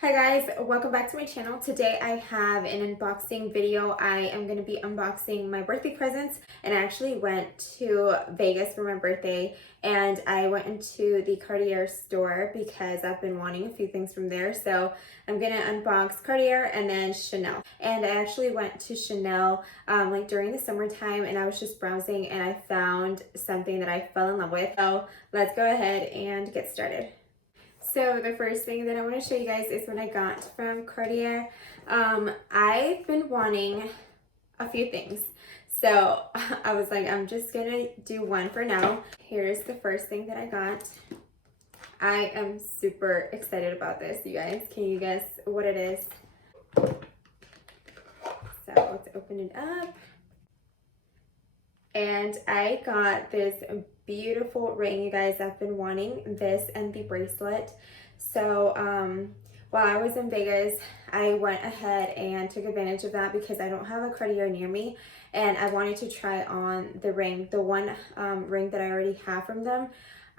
Hi guys, welcome back to my channel. Today I have an unboxing video. I am going to be unboxing my birthday presents, and I actually went to Vegas for my birthday and I went into the Cartier store because I've been wanting a few things from there. So I'm going to unbox Cartier and then Chanel. And I actually went to Chanel like during the summertime, and I was just browsing and I found something that I fell in love with. So let's go ahead and get started. So the first thing that I want to show you guys is what I got from Cartier. I've been wanting a few things. So I was like, I'm just going to do one for now. Here's the first thing that I got. I am super excited about this, you guys. Can you guess what it is? So let's open it up. And I got this beautiful ring, you guys. I've been wanting this and the bracelet. So while I was in Vegas, I went ahead and took advantage of that because I don't have a Cartier near me, and I wanted to try on the ring. The one ring that I already have from them,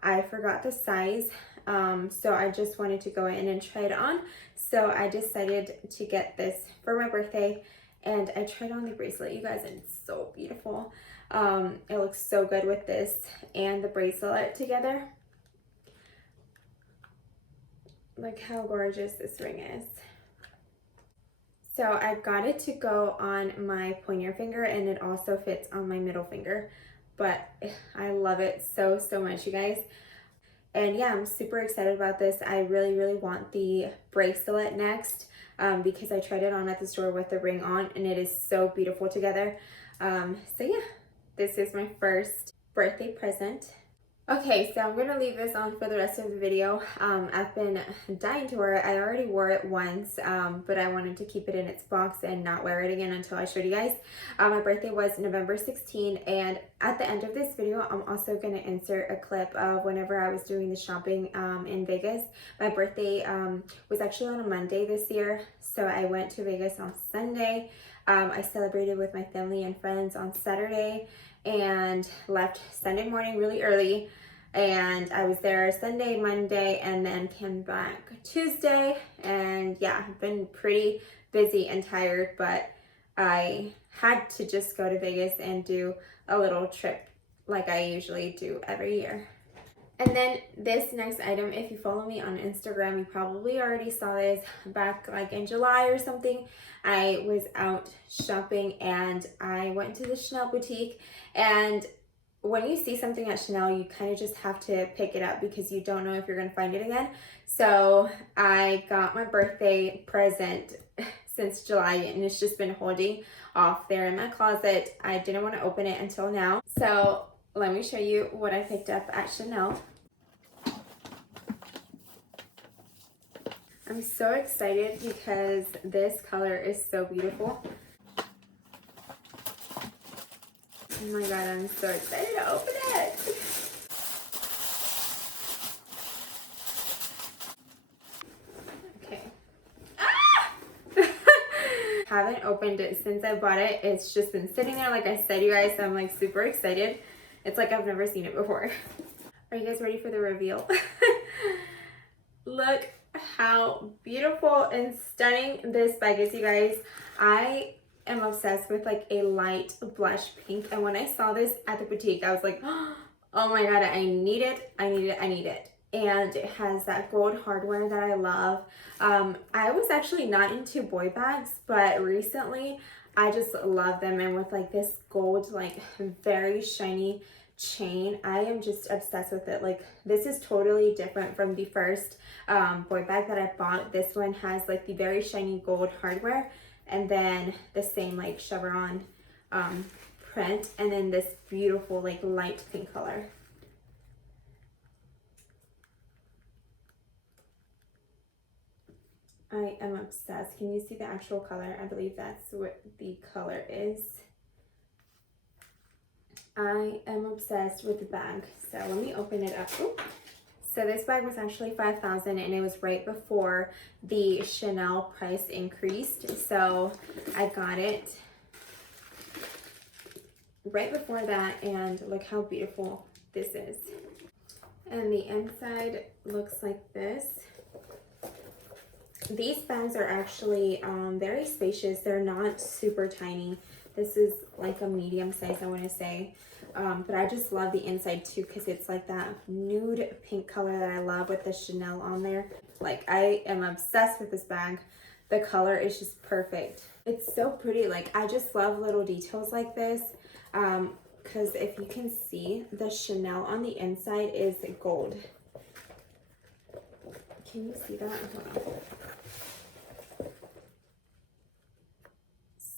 I forgot the size, so I just wanted to go in and try it on. So I decided to get this for my birthday, and I tried on the bracelet, you guys, and it's so beautiful. It looks so good with this and the bracelet together. Look how gorgeous this ring is. So I got it to go on my pointer finger, and it also fits on my middle finger. But I love it so much, you guys. And yeah, I'm super excited about this. I really want the bracelet next because I tried it on at the store with the ring on, and it is so beautiful together. So yeah, this is my first birthday present. Okay, so I'm going to leave this on for the rest of the video. I've been dying to wear it. I already wore it once, but I wanted to keep it in its box and not wear it again until I showed you guys. My birthday was November 16, and at the end of this video, I'm also going to insert a clip of whenever I was doing the shopping in Vegas. My birthday was actually on a Monday this year, so I went to Vegas on Sunday. I celebrated with my family and friends on Saturday and left Sunday morning really early, and I was there Sunday, Monday, and then came back Tuesday. And yeah, I've been pretty busy and tired, but I had to just go to Vegas and do a little trip like I usually do every year. And then this next item, if you follow me on Instagram, you probably already saw this back like in July or something. I was out shopping and I went to the Chanel boutique, and when you see something at Chanel, you kind of just have to pick it up because you don't know if you're going to find it again. So I got my birthday present since July, and it's just been holding off there in my closet. I didn't want to open it until now. So let me show you what I picked up at Chanel. I'm so excited because this color is so beautiful. Oh my god, I'm so excited to open it. Okay. Ah! Haven't opened it since I bought it. It's just been sitting there, like I said, you guys. So I'm like super excited. It's like I've never seen it before. Are you guys ready for the reveal? Look how beautiful and stunning this bag is, you guys. I am obsessed with like a light blush pink, and when I saw this at the boutique, I was like, oh my god, I need it, I need it, I need it. And it has that gold hardware that I love. I was actually not into boy bags, but recently I just love them, and with like this gold, like very shiny chain, I am just obsessed with it. Like, this is totally different from the first boy bag that I bought. This one has like the very shiny gold hardware, and then the same like chevron print, and then this beautiful like light pink color. I am obsessed. Can you see the actual color? I believe that's what the color is. I am obsessed with the bag. So let me open it up. Ooh. So this bag was actually $5,000, and it was right before the Chanel price increased. So I got it right before that, and look how beautiful this is. And the inside looks like this. These bags are actually very spacious. They're not super tiny. This is like a medium size, I want to say. But I just love the inside too because it's like that nude pink color that I love with the Chanel on there. Like, I am obsessed with this bag. The color is just perfect. It's so pretty. Like, I just love little details like this. Because if you can see, the Chanel on the inside is gold. Can you see that? Hold on.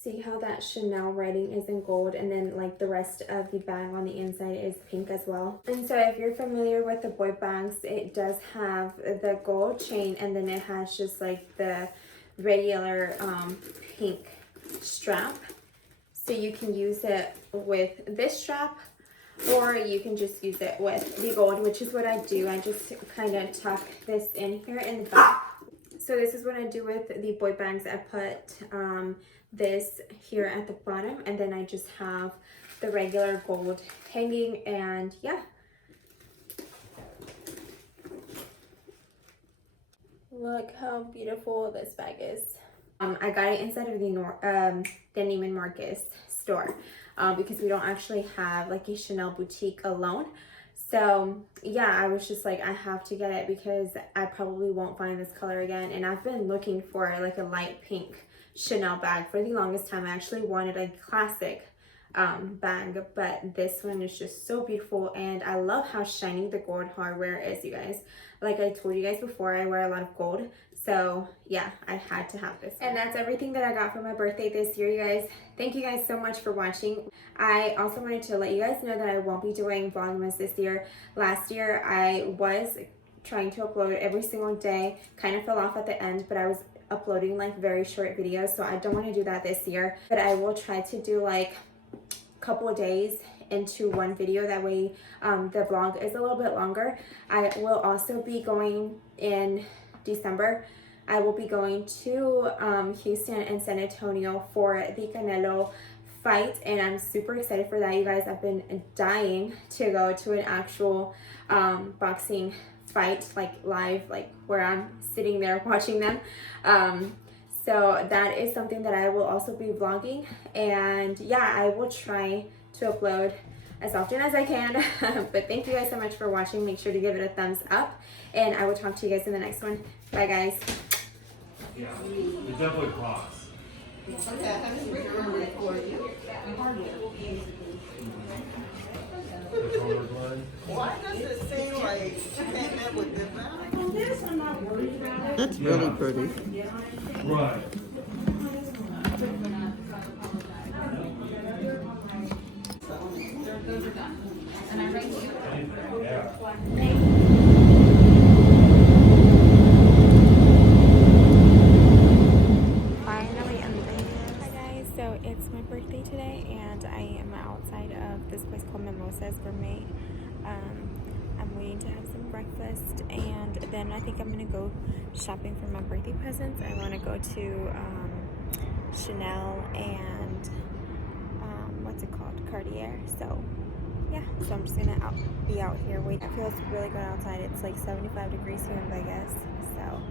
See how that Chanel writing is in gold, and then like the rest of the bag on the inside is pink as well. And so if you're familiar with the boy bags, it does have the gold chain, and then it has just like the regular pink strap. So you can use it with this strap, or you can just use it with the gold, which is what I do. I just kind of tuck this in here in the back. So this is what I do with the boy bags. I put this here at the bottom, and then I just have the regular gold hanging, and yeah. Look how beautiful this bag is. I got it inside of the Neiman Marcus store because we don't actually have like a Chanel boutique alone. So yeah, I was just like, I have to get it because I probably won't find this color again. And I've been looking for like a light pink Chanel bag for the longest time. I actually wanted a classic bag, but this one is just so beautiful, and I love how shiny the gold hardware is, you guys. Like I told you guys before, I wear a lot of gold, so yeah, I had to have this. And that's everything that I got for my birthday this year, you guys. Thank you guys so much for watching. I also wanted to let you guys know that I won't be doing Vlogmas this year. Last year I was trying to upload every single day, kind of fell off at the end, but I was uploading like very short videos, so I don't want to do that this year. But I will try to do like a couple of days into one video. That way the vlog is a little bit longer. I will also be going in December. I will be going to Houston and San Antonio for the Canelo fight, and I'm super excited for that, you guys. I've been dying to go to an actual boxing fight, like live, like where I'm sitting there watching them. So that is something that I will also be vlogging, and yeah, I will try to upload as often as I can. But thank you guys so much for watching. Make sure to give it a thumbs up, and I will talk to you guys in the next one. Bye guys. Yeah, it definitely costs. Why does it seem like you came in with this? That's really pretty. Right. Those are done. And I rate you. Yeah. Finally unveiled. Hi guys, so it's my birthday today, and I am outside of this place called Mimosas Gourmet. I'm waiting to have some breakfast, and then I think I'm gonna go shopping for my birthday presents. I want to go to Chanel and what's it called, Cartier. So yeah, so I'm just gonna be out here waiting. It feels really good outside. It's like 75 degrees here in Vegas, so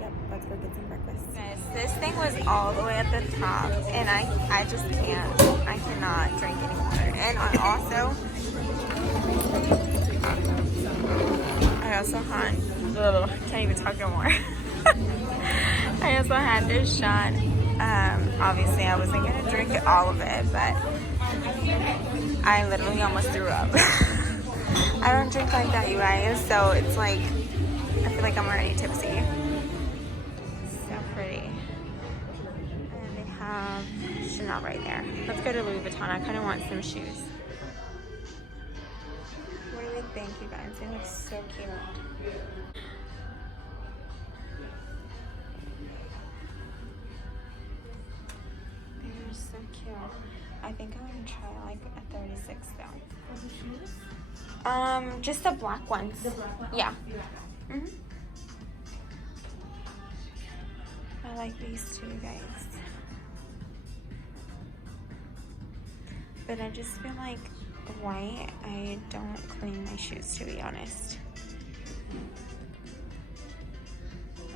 yep, let's go get some breakfast. Guys, this thing was all the way at the top, and I just can't. I cannot drink any water. And I also had, can't even talk no more. I also had this shot. Obviously I wasn't gonna drink all of it, but I literally almost threw up. I don't drink like that, you guys, so it's like, I feel like I'm already tipsy. So pretty. And they have Chanel right there. Let's go to Louis Vuitton. I kind of want some shoes. What do we think, you guys? They look so cute. They're so cute. I think I'm gonna try like a 36 though. For the shoes? Just the black ones. The black ones? Yeah. Mm-hmm. I like these two, guys. But I just feel like white, I don't clean my shoes, to be honest.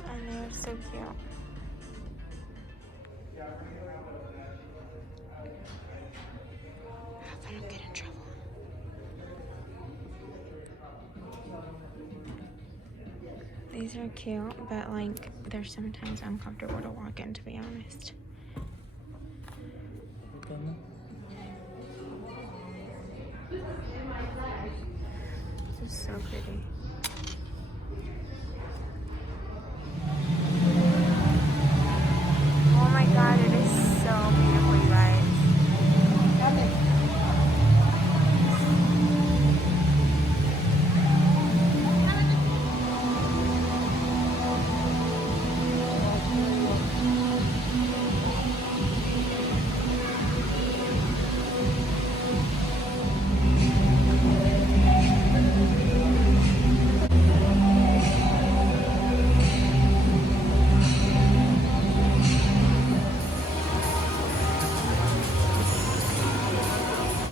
And they're So cute. Hope I don't get in trouble. These are cute, but like they're sometimes uncomfortable to walk in, to be honest. This is so pretty.